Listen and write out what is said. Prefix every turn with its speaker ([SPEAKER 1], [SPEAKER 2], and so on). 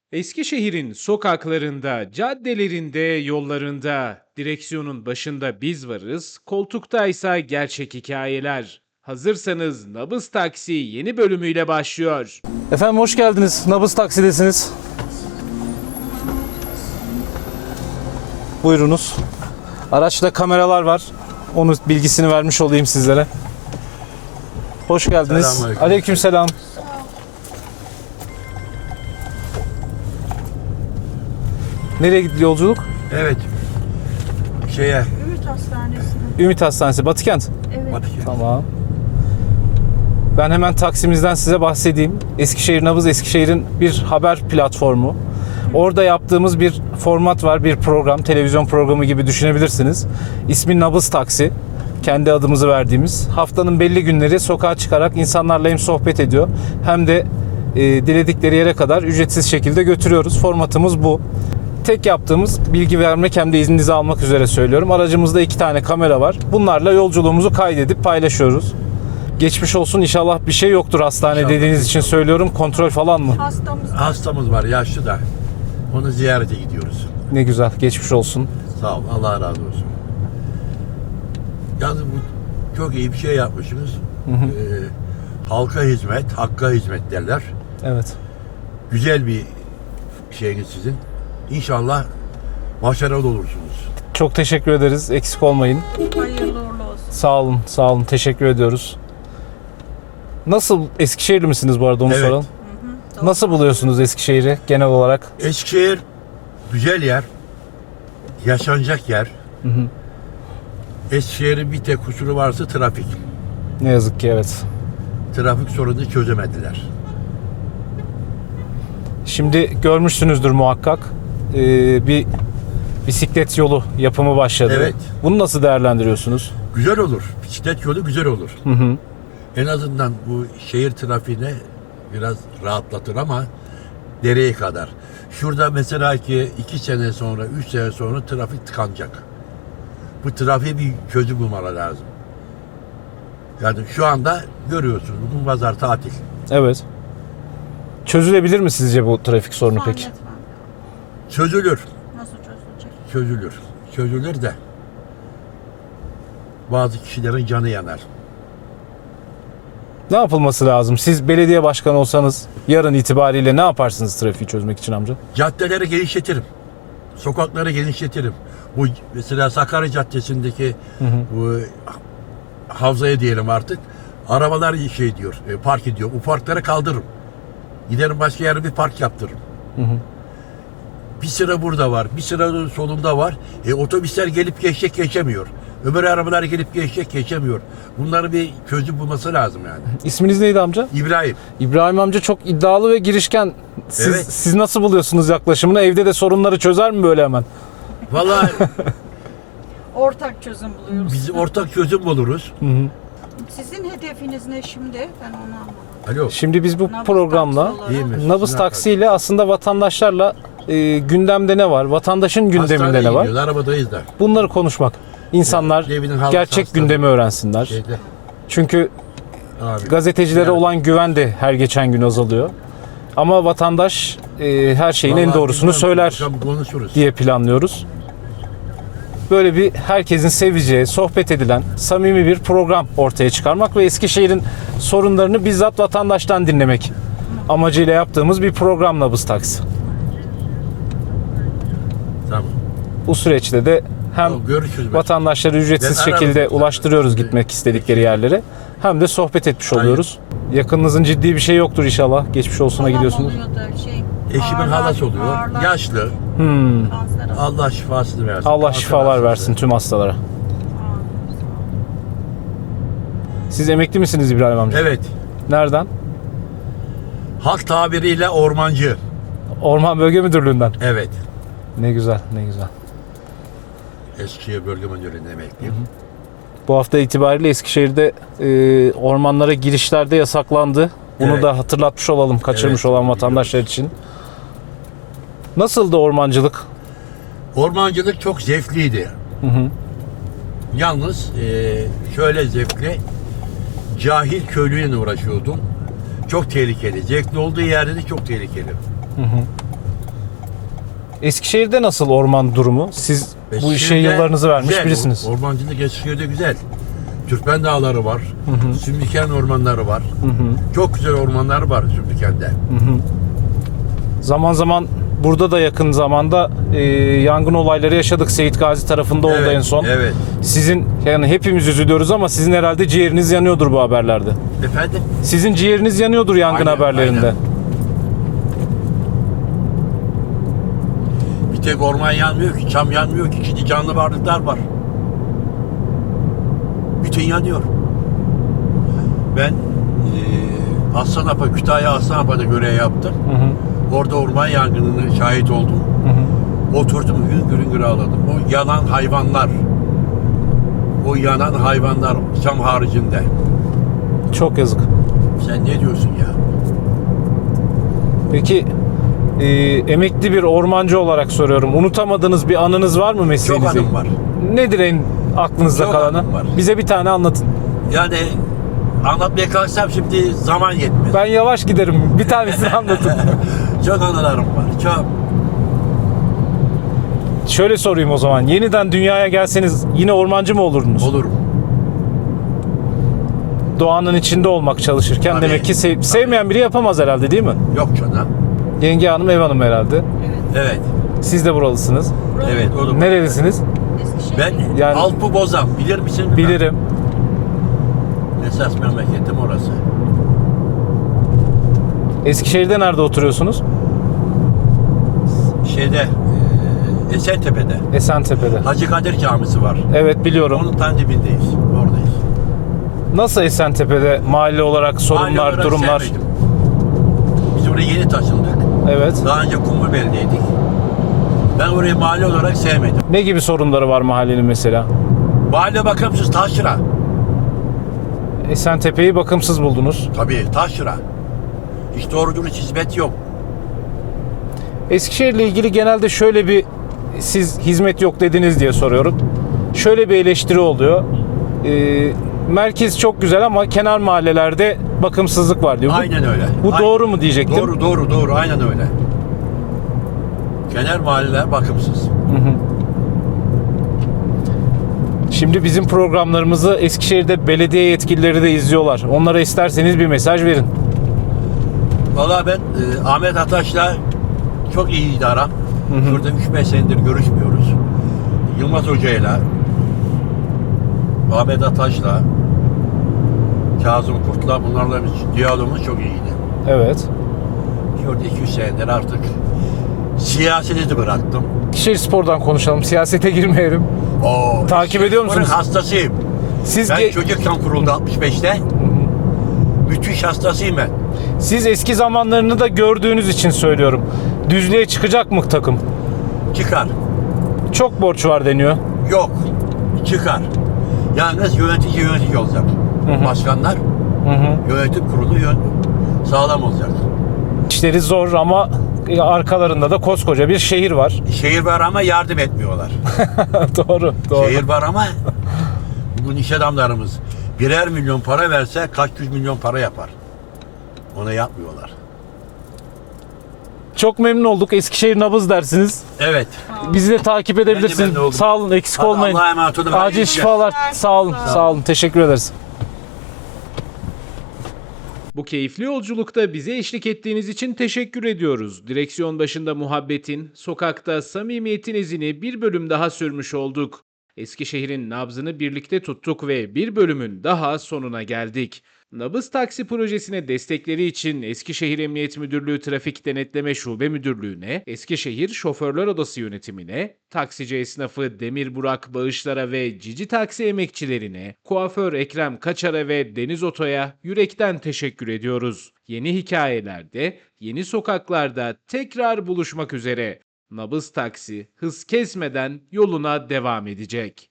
[SPEAKER 1] Eskişehir'in sokaklarında, caddelerinde, yollarında, direksiyonun başında biz varız, koltuktaysa gerçek hikayeler. Hazırsanız Nabız Taksi yeni bölümüyle başlıyor.
[SPEAKER 2] Efendim hoş geldiniz. Nabız Taksi'desiniz. Buyurunuz. Araçta kameralar var. Onun bilgisini vermiş olayım sizlere. Hoş geldiniz.
[SPEAKER 3] Selamünaleyküm.
[SPEAKER 2] Aleykümselam. Nereye gitti yolculuk?
[SPEAKER 3] Evet.
[SPEAKER 4] Ümit Hastanesi'ne.
[SPEAKER 2] Ümit Hastanesi, Batıkent.
[SPEAKER 4] Evet.
[SPEAKER 3] Batıkent.
[SPEAKER 2] Tamam. Ben hemen taksimizden size bahsedeyim. Eskişehir Nabız, Eskişehir'in bir haber platformu. Orada yaptığımız bir format var, bir program, televizyon programı gibi düşünebilirsiniz. İsmi Nabız Taksi. Kendi adımızı verdiğimiz. Haftanın belli günleri sokağa çıkarak insanlarla hem sohbet ediyor hem de diledikleri yere kadar ücretsiz şekilde götürüyoruz. Formatımız bu. Tek yaptığımız bilgi vermek hem de izninizi almak üzere söylüyorum. Aracımızda 2 tane kamera var. Bunlarla yolculuğumuzu kaydedip paylaşıyoruz. Geçmiş olsun, inşallah bir şey yoktur hastane
[SPEAKER 3] İnşallah.
[SPEAKER 2] dediğiniz için söylüyorum. Kontrol falan mı?
[SPEAKER 3] Hastamız var, yaşlı da. Onu ziyarete gidiyoruz.
[SPEAKER 2] Ne güzel, geçmiş olsun.
[SPEAKER 3] Sağ ol, Allah razı olsun. Yalnız bu çok iyi bir şey yapmışsınız. Halka hizmet, hakka hizmet derler.
[SPEAKER 2] Evet.
[SPEAKER 3] Güzel bir şeyiniz sizin. İnşallah başarılı olursunuz.
[SPEAKER 2] Çok teşekkür ederiz. Eksik olmayın.
[SPEAKER 4] Hayırlı uğurlu olsun.
[SPEAKER 2] Sağ olun, sağ olun. Teşekkür ediyoruz. Nasıl, Eskişehirli misiniz bu arada, onu
[SPEAKER 3] Evet.
[SPEAKER 2] soralım. Nasıl buluyorsunuz Eskişehir'i genel olarak?
[SPEAKER 3] Eskişehir güzel yer. Yaşanacak yer. Eskişehir'in bir tek kusuru varsa trafik.
[SPEAKER 2] Ne yazık ki evet.
[SPEAKER 3] Trafik sorununu çözemediler.
[SPEAKER 2] Şimdi görmüşsünüzdür muhakkak. Bir bisiklet yolu yapımı başladı.
[SPEAKER 3] Evet.
[SPEAKER 2] Bunu nasıl değerlendiriyorsunuz?
[SPEAKER 3] Güzel olur. Bisiklet yolu güzel olur.
[SPEAKER 2] Hı hı.
[SPEAKER 3] En azından bu şehir trafiğine biraz rahatlatır ama nereye kadar? Şurada mesela ki 2 sene sonra, 3 sene sonra trafik tıkanacak. Bu trafiğe bir çözüm bulmaları lazım. Yani şu anda görüyorsunuz bugün pazar tatil.
[SPEAKER 2] Evet. Çözülebilir mi sizce bu trafik sorunu peki?
[SPEAKER 4] Zannetmem.
[SPEAKER 3] Çözülür.
[SPEAKER 4] Nasıl çözülecek?
[SPEAKER 3] Çözülür. Çözülür de bazı kişilerin canı yanar.
[SPEAKER 2] Ne yapılması lazım? Siz belediye başkanı olsanız yarın itibariyle ne yaparsınız trafiği çözmek için amca?
[SPEAKER 3] Caddeleri genişletirim. Sokakları genişletirim. Bu mesela Sakarya Caddesi'ndeki bu havzaya diyelim artık. Arabalar şey diyor, park ediyor. Bu parkları kaldırırım. Giderim başka yere bir park yaptırırım. Bir sıra burada var, bir sıra solunda var. Otobüsler gelip geçecek geçemiyor. Öbür arabalar gelip geçecek geçemiyor. Bunları bir çözüm bulması lazım yani.
[SPEAKER 2] İsminiz neydi amca?
[SPEAKER 3] İbrahim.
[SPEAKER 2] İbrahim amca çok iddialı ve girişken.
[SPEAKER 3] Evet.
[SPEAKER 2] Siz nasıl buluyorsunuz yaklaşımını? Evde de sorunları çözer mi böyle hemen?
[SPEAKER 3] Vallahi
[SPEAKER 4] Ortak çözüm buluyoruz.
[SPEAKER 3] biz ortak çözüm buluruz.
[SPEAKER 4] Sizin hedefiniz ne şimdi? Ben onu anlamadım.
[SPEAKER 3] Alo.
[SPEAKER 2] Şimdi biz bu
[SPEAKER 4] Nabız
[SPEAKER 2] programla
[SPEAKER 4] taksi olarak.
[SPEAKER 3] İyi mi?
[SPEAKER 2] Nabız
[SPEAKER 3] Sizin
[SPEAKER 2] Taksi ile aslında vatandaşlarla gündemde ne var? Vatandaşın gündeminde
[SPEAKER 3] hastaneye
[SPEAKER 2] ne var?
[SPEAKER 3] gidiyoruz, arabadayız da.
[SPEAKER 2] Bunları konuşmak. İnsanlar
[SPEAKER 3] Evinin halkı
[SPEAKER 2] gerçek
[SPEAKER 3] hastane.
[SPEAKER 2] gündemi öğrensinler.
[SPEAKER 3] Şeyde,
[SPEAKER 2] Çünkü
[SPEAKER 3] abi.
[SPEAKER 2] gazetecilere
[SPEAKER 3] Yani.
[SPEAKER 2] olan güven de her geçen gün azalıyor. Ama vatandaş her şeyin en
[SPEAKER 3] Vallahi
[SPEAKER 2] doğrusunu
[SPEAKER 3] bilmiyorum,
[SPEAKER 2] söyler
[SPEAKER 3] konuşalım, konuşuruz.
[SPEAKER 2] diye planlıyoruz. Böyle bir herkesin seveceği, sohbet edilen, samimi bir program ortaya çıkarmak ve Eskişehir'in sorunlarını bizzat vatandaştan dinlemek amacıyla yaptığımız bir program Nabız Taksi.
[SPEAKER 3] Tamam.
[SPEAKER 2] Bu süreçte de hem
[SPEAKER 3] Tamam, görüşürüz.
[SPEAKER 2] vatandaşlara ücretsiz
[SPEAKER 3] Ben
[SPEAKER 2] şekilde
[SPEAKER 3] ararım.
[SPEAKER 2] ulaştırıyoruz gitmek istedikleri yerlere, hem de sohbet etmiş oluyoruz. Yakınınızın ciddi bir şey yoktur inşallah. Geçmiş olsuna
[SPEAKER 4] Babam
[SPEAKER 2] gidiyorsunuz.
[SPEAKER 4] oluyor da şey,
[SPEAKER 3] Eşimin
[SPEAKER 4] ağırlar-
[SPEAKER 3] halası oluyor.
[SPEAKER 4] ağırlar
[SPEAKER 3] Yaşlı.
[SPEAKER 4] kanser hastası.
[SPEAKER 3] Allah şifasını versin.
[SPEAKER 2] Allah
[SPEAKER 3] Kanser
[SPEAKER 2] şifalar
[SPEAKER 3] hastası.
[SPEAKER 2] versin tüm hastalara. Siz emekli misiniz İbrahim amca?
[SPEAKER 3] Evet.
[SPEAKER 2] Nereden?
[SPEAKER 3] Halk tabiriyle ormancı.
[SPEAKER 2] Orman Bölge Müdürlüğü'nden.
[SPEAKER 3] Evet.
[SPEAKER 2] Ne güzel, ne güzel.
[SPEAKER 3] Eskişehir Bölge Müdürlüğü'nde emekliyim.
[SPEAKER 2] Bu hafta itibariyle Eskişehir'de ormanlara girişlerde yasaklandı. Bunu
[SPEAKER 3] Evet.
[SPEAKER 2] da hatırlatmış olalım kaçırmış
[SPEAKER 3] Evet,
[SPEAKER 2] olan vatandaşlar için. Nasıldı ormancılık?
[SPEAKER 3] Ormancılık çok zevkliydi. Yalnız şöyle zevkli, cahil köylüyle uğraşıyordum. Çok tehlikeli. Zevkli olduğu yerde de çok tehlikeli.
[SPEAKER 2] Eskişehir'de nasıl orman durumu? Siz bu işe
[SPEAKER 3] Eskişehir'de
[SPEAKER 2] yıllarınızı vermiş
[SPEAKER 3] güzel,
[SPEAKER 2] birisiniz.
[SPEAKER 3] Ormancılık Eskişehir'de güzel. Türkmen dağları var. Sümdiken ormanları var. Çok güzel ormanlar var Sümdiken'de.
[SPEAKER 2] Zaman zaman burada da yakın zamanda yangın olayları yaşadık. Seyit Gazi tarafında oldu
[SPEAKER 3] Evet,
[SPEAKER 2] en son.
[SPEAKER 3] evet.
[SPEAKER 2] Sizin, yani hepimiz üzülüyoruz ama sizin herhalde ciğeriniz yanıyordur bu haberlerde.
[SPEAKER 3] Efendim?
[SPEAKER 2] Sizin ciğeriniz yanıyordur yangın
[SPEAKER 3] Aynen,
[SPEAKER 2] haberlerinde.
[SPEAKER 3] aynen. Bir tek orman yanmıyor ki, çam yanmıyor ki. Şimdi canlı varlıklar var. Bütün yanıyor. Ben Aslanapa, Kütahya Aslanapa'da görev yaptım. Orada orman yangınına şahit oldum. Oturdum hüngür hüngür ağladım. O yanan hayvanlar, o yanan hayvanlar çam haricinde.
[SPEAKER 2] Çok yazık.
[SPEAKER 3] Sen ne diyorsun ya?
[SPEAKER 2] Peki emekli bir ormancı olarak soruyorum. Unutamadığınız bir anınız var mı
[SPEAKER 3] Çok
[SPEAKER 2] mesleğinizle?
[SPEAKER 3] anım var.
[SPEAKER 2] Nedir en aklınızda
[SPEAKER 3] Çok
[SPEAKER 2] kalanı?
[SPEAKER 3] anım var.
[SPEAKER 2] Bize bir tane anlatın.
[SPEAKER 3] Yani anlatmaya kalksam şimdi zaman yetmez.
[SPEAKER 2] Ben yavaş giderim. Bir tanesini anlatın.
[SPEAKER 3] Çok anılarım var. Çok.
[SPEAKER 2] Şöyle sorayım o zaman. Yeniden dünyaya gelseniz yine ormancı mı olurdunuz?
[SPEAKER 3] Olurum.
[SPEAKER 2] Doğanın içinde olmak çalışırken
[SPEAKER 3] Tabii.
[SPEAKER 2] demek ki sevmeyen biri yapamaz herhalde, değil mi?
[SPEAKER 3] Yok canım.
[SPEAKER 2] Yenge hanım, ev hanım herhalde.
[SPEAKER 3] Evet.
[SPEAKER 2] Siz de buralısınız.
[SPEAKER 3] Evet. Olurum.
[SPEAKER 2] Nerelisiniz?
[SPEAKER 4] Eskişehir.
[SPEAKER 3] Ben
[SPEAKER 2] Yani-
[SPEAKER 3] Alpı Bozan. Bilir misin? bilmem.
[SPEAKER 2] Bilirim.
[SPEAKER 3] Esas memleketim orası.
[SPEAKER 2] Eskişehir'de nerede oturuyorsunuz?
[SPEAKER 3] Şeyde Esentepe'de.
[SPEAKER 2] Esentepe'de.
[SPEAKER 3] Hacı Kadir Camisi var.
[SPEAKER 2] Evet, biliyorum.
[SPEAKER 3] Onun tam dibindeyiz. Oradayız.
[SPEAKER 2] Nasıl Esentepe'de mahalle olarak sorunlar,
[SPEAKER 3] Mahalle olarak
[SPEAKER 2] durumlar?
[SPEAKER 3] sevmedim. Biz oraya yeni taşındık.
[SPEAKER 2] Evet.
[SPEAKER 3] Daha önce Kumrubeli'deydik. Ben orayı mahalle olarak sevmedim.
[SPEAKER 2] Ne gibi sorunları var mahallenin mesela?
[SPEAKER 3] Mahalle bakımsız taşra.
[SPEAKER 2] Esentepe'yi bakımsız buldunuz.
[SPEAKER 3] Tabii taşra. Hiç doğru dürüst hizmet yok.
[SPEAKER 2] Eskişehir'le ilgili genelde şöyle bir, siz hizmet yok dediniz diye soruyorum. Şöyle bir eleştiri oluyor. Merkez çok güzel ama kenar mahallelerde bakımsızlık var diyor.
[SPEAKER 3] Aynen öyle.
[SPEAKER 2] Bu
[SPEAKER 3] Aynen.
[SPEAKER 2] doğru mu diyecektim?
[SPEAKER 3] Doğru. Aynen öyle. Kenar mahalleler bakımsız.
[SPEAKER 2] Şimdi bizim programlarımızı Eskişehir'de belediye yetkilileri de izliyorlar. Onlara isterseniz bir mesaj verin.
[SPEAKER 3] Vallahi ben Ahmet Ataş'la çok iyiydi aram. Şurada 3-5 senedir görüşmüyoruz. Yılmaz Hoca'yla, Ahmet Ataş'la, Kazım Kurt'la bunlarla diyalogumuz çok iyiydi.
[SPEAKER 2] Evet.
[SPEAKER 3] Şurada 200 senedir artık siyaseti de bıraktım.
[SPEAKER 2] Eskişehir Spor'dan konuşalım. Siyasete girmeyelim. Takip ediyor
[SPEAKER 3] Sporun
[SPEAKER 2] musunuz?
[SPEAKER 3] hastasıyım.
[SPEAKER 2] Siz
[SPEAKER 3] Ben çocukken kuruldu 65'te. Müthiş hastasıyım ben.
[SPEAKER 2] siz eski zamanlarını da gördüğünüz için söylüyorum. Düzlüğe çıkacak mı takım?
[SPEAKER 3] Çıkar.
[SPEAKER 2] Çok borç var deniyor.
[SPEAKER 3] Yok. Çıkar. Yalnız yönetici olacak. Başkanlar yönetim kurulu sağlam olacak.
[SPEAKER 2] İşleri zor ama arkalarında da koskoca bir şehir var.
[SPEAKER 3] Şehir var ama yardım etmiyorlar.
[SPEAKER 2] Doğru.
[SPEAKER 3] Şehir var ama bugün iş adamlarımız birer milyon para verse kaç yüz milyon para yapar. Onu yapmıyorlar.
[SPEAKER 2] Çok memnun olduk. Eskişehir nabız dersiniz.
[SPEAKER 3] Evet.
[SPEAKER 2] Bizi de takip edebilirsiniz.
[SPEAKER 3] memnun oldum.
[SPEAKER 2] Sağ olun, eksik
[SPEAKER 3] Hadi
[SPEAKER 2] olmayın.
[SPEAKER 3] Allah'a emanet olun.
[SPEAKER 2] Acil şifalar. Sağ olun. Sağ olun. Teşekkür ederiz.
[SPEAKER 1] Bu keyifli yolculukta bize eşlik ettiğiniz için teşekkür ediyoruz. Direksiyon başında muhabbetin, sokakta samimiyetin izini bir bölüm daha sürmüş olduk. Eskişehir'in nabzını birlikte tuttuk ve bir bölümün daha sonuna geldik. Nabız Taksi projesine destekleri için Eskişehir Emniyet Müdürlüğü Trafik Denetleme Şube Müdürlüğü'ne, Eskişehir Şoförler Odası Yönetimine, taksici esnafı Demir Burak Bağışlar'a ve Cici Taksi emekçilerine, kuaför Ekrem Kaçar'a ve Deniz Oto'ya yürekten teşekkür ediyoruz. Yeni hikayelerde, yeni sokaklarda tekrar buluşmak üzere. Nabız Taksi hız kesmeden yoluna devam edecek.